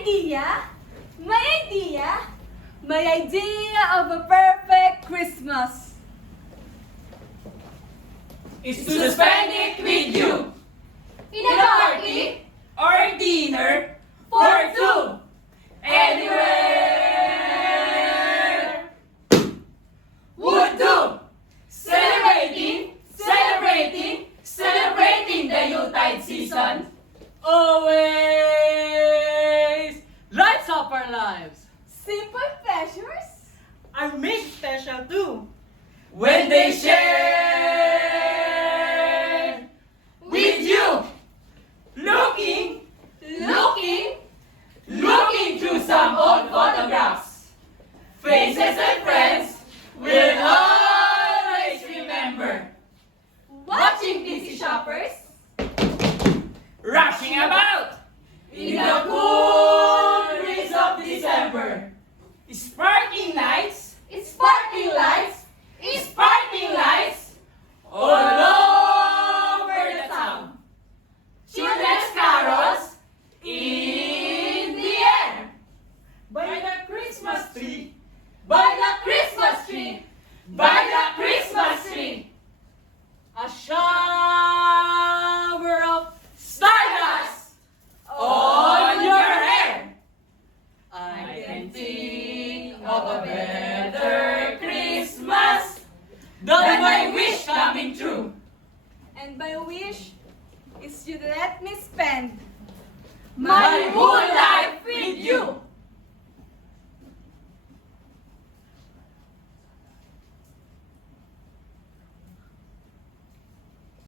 idea! My idea! My idea of a perfect Christmas! Is to spend it with you. In a party? Or dinner for two. Anywhere would do. Celebrating, celebrating, celebrating the Yuletide season. Always lights up our lives. Simple pleasures? Are made special too. When they share with you. Looking through some old photographs. Faces and friends will always remember. Watching busy shoppers? Rushing about in the cool breeze of December. Sparkling lights, Sparkling lights? sparkling lights all over the town. Children's carols in the air. By the Christmas tree, By the Christmas tree! by the Christmas tree. A shower of Stardust on your hair. I can think of a better Christmas than my wish coming true. And my wish is you let me spend My whole life with you.